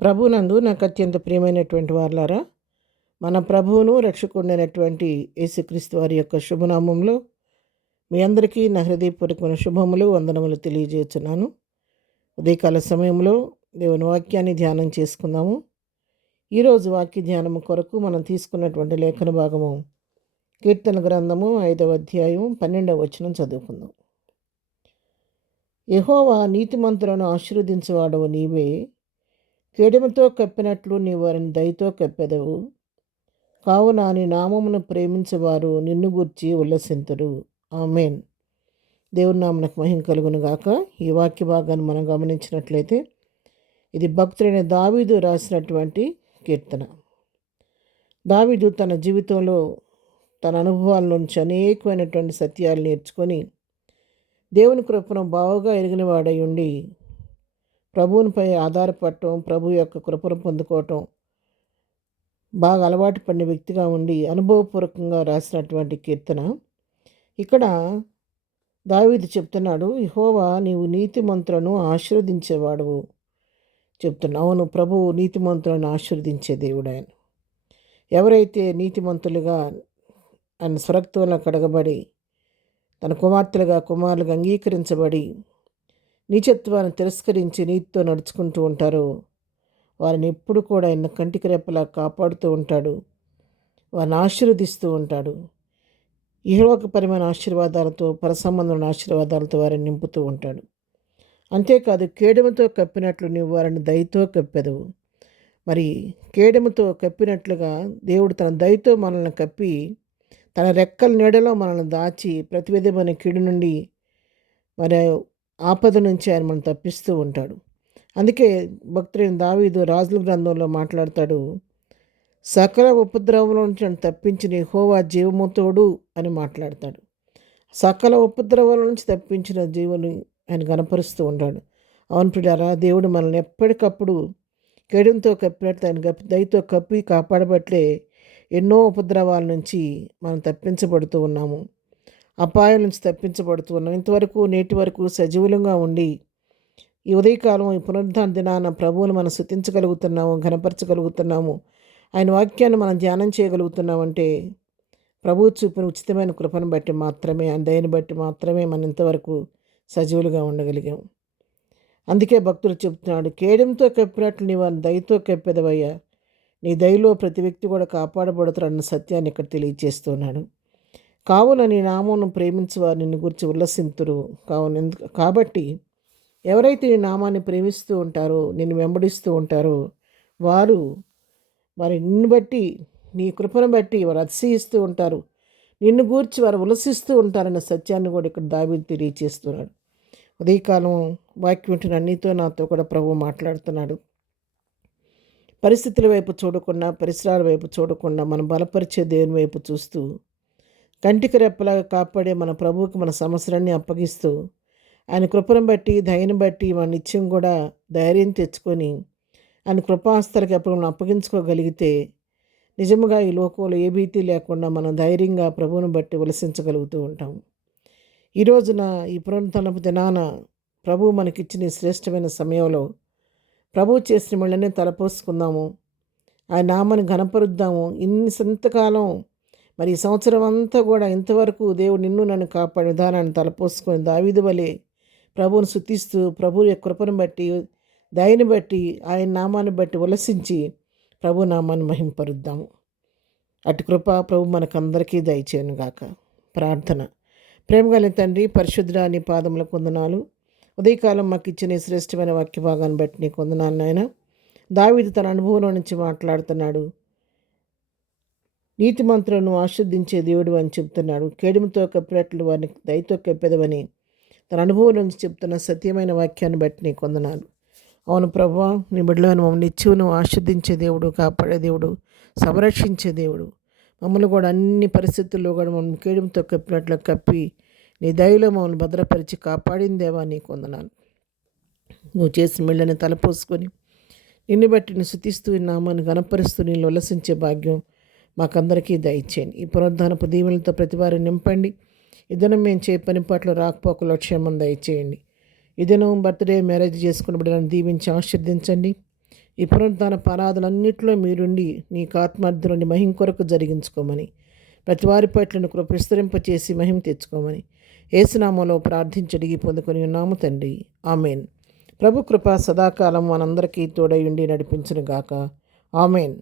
ప్రభునందు నాకు అత్యంత ప్రియమైనటువంటి వారలారా, మన ప్రభువును రక్షకుడైనటువంటి యేసుక్రీస్తు వారి యొక్క శుభనామంలో మీ అందరికీ నా హృదయపూర్వకమైన శుభములు, వందనములు తెలియజేస్తున్నాను. ఉదయకాల సమయంలో దేవుని వాక్యాన్ని ధ్యానం చేసుకుందాము. ఈరోజు వాక్య ధ్యానము కొరకు మనం తీసుకున్నటువంటి లేఖన భాగము కీర్తన గ్రంథము 5వ అధ్యాయం 12వ వచనం చదువుకుందాం. యెహోవా నీతిమంతులను ఆశీర్వదించువాడవు నీవే, కేడెముతో కప్పినట్లు నీ వారిని దయతో కప్పెదవు. కావున నీ నామమును ప్రేమించేవారు నిన్ను గూర్చి ఉల్లసింతురు. ఆమేన్. దేవుని నామమునకు మహిమ కలుగును గాక. ఈ వాక్య భాగాన్ని మనం గమనించినట్లయితే ఇది భక్తుడైన దావీదు రాసినటువంటి కీర్తన. దావీదు తన జీవితంలో తన అనుభవాల నుంచి అనేకమైనటువంటి సత్యాలు నేర్చుకొని దేవుని కృపను బావుగా ఎరిగిన వాడై ఉండి ప్రభువునిపై ఆధారపడటం, ప్రభు యొక్క కృపను పొందుకోవటం బాగా అలవాటు పడిన వ్యక్తిగా ఉండి అనుభవపూర్వకంగా రాసినటువంటి కీర్తన. ఇక్కడ దావీదు చెప్తున్నాడు, యెహోవా నీవు నీతిమంతులను ఆశీర్వదించేవాడువు చెప్తున్నావు. అవును, ప్రభువు నీతిమంతులను ఆశీర్వదించే దేవుడు ఆయన. ఎవరైతే నీతిమంతులుగా ఆయన స్వరక్తంలో కడగబడి తన కుమార్తెలుగా కుమారులుగా అంగీకరించబడి నీచత్వాన్ని తిరస్కరించి నీతితో నడుచుకుంటూ ఉంటారో వారిని ఎప్పుడు కూడా ఆయన కంటికి రెప్పలా కాపాడుతూ ఉంటాడు, వారిని ఆశీర్వదిస్తూ ఉంటాడు. ఇహలోకపరమైన ఆశీర్వాదాలతో, పరసంబంధమైన ఆశీర్వాదాలతో వారిని నింపుతూ ఉంటాడు. అంతేకాదు, కేడెముతో కప్పినట్లు నీవు వారిని దయతో కప్పెదవు. మరి కేడెముతో కప్పినట్లుగా దేవుడు తన దయతో మనల్ని కప్పి తన రెక్కల నీడలో మనల్ని దాచి ప్రతి విధమైన కీడు నుండి మరి ఆపద నుంచి ఆయన మనం తప్పిస్తూ ఉంటాడు. అందుకే భక్తుడైన దావీదు రాజుల గ్రంథంలో మాట్లాడతాడు, సకల ఉపద్రవంలో నుంచి నన్ను తప్పించిన యెహోవా జీవముతోడు అని మాట్లాడతాడు. సకల ఉపద్రవాల నుంచి తప్పించిన జీవుని ఆయన గణపరుస్తూ ఉంటాడు. అవును ప్రియులారా, దేవుడు మనల్ని ఎప్పటికప్పుడు కేడంతో కప్పినట్టు ఆయన దయతో కప్పి కాపాడబట్లే ఎన్నో ఉపద్రవాల నుంచి మనం తప్పించబడుతూ ఉన్నాము, అపాయం నుంచి తప్పించబడుతూ ఉన్నాం. ఇంతవరకు నేటి వరకు సజీవులంగా ఉండి ఈ ఉదయకాలం ఈ పునరుద్ధాన దినాన ప్రభువును మనం స్తుతించగలుగుతున్నాము, ఘనపరచగలుగుతున్నాము, ఆయన వాక్యాన్ని మనం ధ్యానం చేయగలుగుతున్నామంటే ప్రభువు చూపిన ఉచితమైన కృపను బట్టి మాత్రమే, ఆయన దయని బట్టి మాత్రమే మనం ఇంతవరకు సజీవులుగా ఉండగలిగాం. అందుకే భక్తుడు చెప్తున్నాడు, కేడెంతో కప్పినట్లు నీ వారిని దయతో కప్పెదవయ్యా, నీ దయలో ప్రతి వ్యక్తి కూడా కాపాడబడతారన్న సత్యాన్ని ఇక్కడ తెలియజేస్తున్నాడు. కావున నీ నామమును ప్రేమించేవారు నిన్ను గురించి ఉల్లసింతురు. కాబట్టి ఎవరైతే నీ నామాన్ని ప్రేమిస్తూ ఉంటారో, నిన్ను వెంబడిస్తూ ఉంటారో వారు నిన్ను బట్టి, నీ కృపను బట్టి వారు అతిశయిస్తూ ఉంటారు, నిన్ను గూర్చి వారు ఉల్లసిస్తూ ఉంటారన్న సత్యాన్ని కూడా ఇక్కడ దావీదు తెలియజేస్తున్నాడు. ఉదయకాలం వాక్యం వింటున్న నీతో నాతో కూడా ప్రభువు మాట్లాడుతున్నాడు. పరిస్థితుల వైపు చూడకుండా, పరిసరాల వైపు చూడకుండా మనం బలపరిచే దేవుని వైపు చూస్తూ కంటికి రెప్పలాగా కాపాడే మన ప్రభువుకి మన సమస్యలన్నీ అప్పగిస్తూ ఆయన కృపను బట్టి, దయని బట్టి మన నిత్యం కూడా ధైర్యం తెచ్చుకొని ఆయన కృపాస్తలకి అప్పుడు మనం అప్పగించుకోగలిగితే నిజముగా ఈ లోకంలో ఏ భీతి లేకుండా మనం ధైర్యంగా ప్రభువుని బట్టి ఉల్లసించగలుగుతూ ఉంటాం. ఈ రోజున ఈ పునరుద్ధరణపు దినాన ప్రభువు మనకిచ్చిన శ్రేష్టమైన సమయంలో ప్రభువు చేసిన మళ్ళీ తలపోసుకుందాము, ఆయన నామాన్ని ఘనపరుద్దాము. సంతకాలం మరి ఈ సంవత్సరం అంతా కూడా ఇంతవరకు దేవుడు నిన్ను నన్ను కాపాడే విధానాన్ని తలపోసుకొని దావీదు వలె ప్రభువును స్తుతిస్తూ ప్రభు యొక్క కృపను బట్టి, దయని బట్టి, ఆయన నామాన్ని బట్టి ఉల్లసించి ప్రభు నామాన్ని మహింపరుద్దాము. అటు కృప ప్రభు మనకందరికీ దయచేయను గాక. ప్రార్థన. ప్రేమగల తండ్రి, పరిశుద్ధుడా, నీ పాదములకు వందనాలు. ఉదయకాలం మాకు ఇచ్చిన శ్రేష్టమైన వాక్య భాగాన్ని బట్టి నీకు వందనాలు నాయన. దావీదు తన అనుభవంలో నుంచి మాట్లాడుతున్నాడు. నీతిమంతులను ఆశీర్వదించే దేవుడు అని చెప్తున్నాడు. కేడెముతో కప్పినట్లు వారిని దయతో కప్పెదవని తన అనుభవం నుంచి చెప్తున్న సత్యమైన వాక్యాన్ని బట్టి నీకు వందనాలు. అవును ప్రభువా, నీ బిడ్డలను మమ్మల్ని నిత్యమును ఆశీర్వదించే దేవుడు, కాపాడే దేవుడు, సంరక్షించే దేవుడు. మమ్మల్ని కూడా అన్ని పరిస్థితుల్లో కూడా మమ్మల్ని కేడెముతో కప్పినట్లు కప్పి నీ దయలో మమ్మల్ని భద్రపరిచి కాపాడిందేవా నీకు వందనాలు. నువ్వు చేసిన మెళ్ళని తలపోసుకొని నిన్ను బట్టి నీ స్తుతిస్తూ నామాన్ని ఘనపరుస్తూ నేను ఉల్లసించే భాగ్యం మాకందరికీ దయచేయండి. ఈ పునరుద్ధానపు దీవెనలతో ప్రతి వారిని నింపండి. ఈ దినం మేము చే పని పట్ల రాకపోకలో క్షేమం దయచేయండి. ఈ దినం బర్త్డే, మ్యారేజ్ చేసుకున్న బిడ్డలను దీవించి ఆశీర్వదించండి. ఈ పునరుద్ధాన పరాధులన్నింటిలో మీరుండి నీ ఆత్మార్థులని మహిం కొరకు జరిగించుకోమని, ప్రతి వారి పట్లను కృప విస్తరింపచేసి మహిమ తెచ్చుకోమని యేసునామములో ప్రార్థించడిగి పొందుకొని ఉన్నాము తండ్రి. ఆమెన్. ప్రభు కృప సదాకాలం మనందరికీ తోడయుండి నడిపించును గాక. ఆమెన్.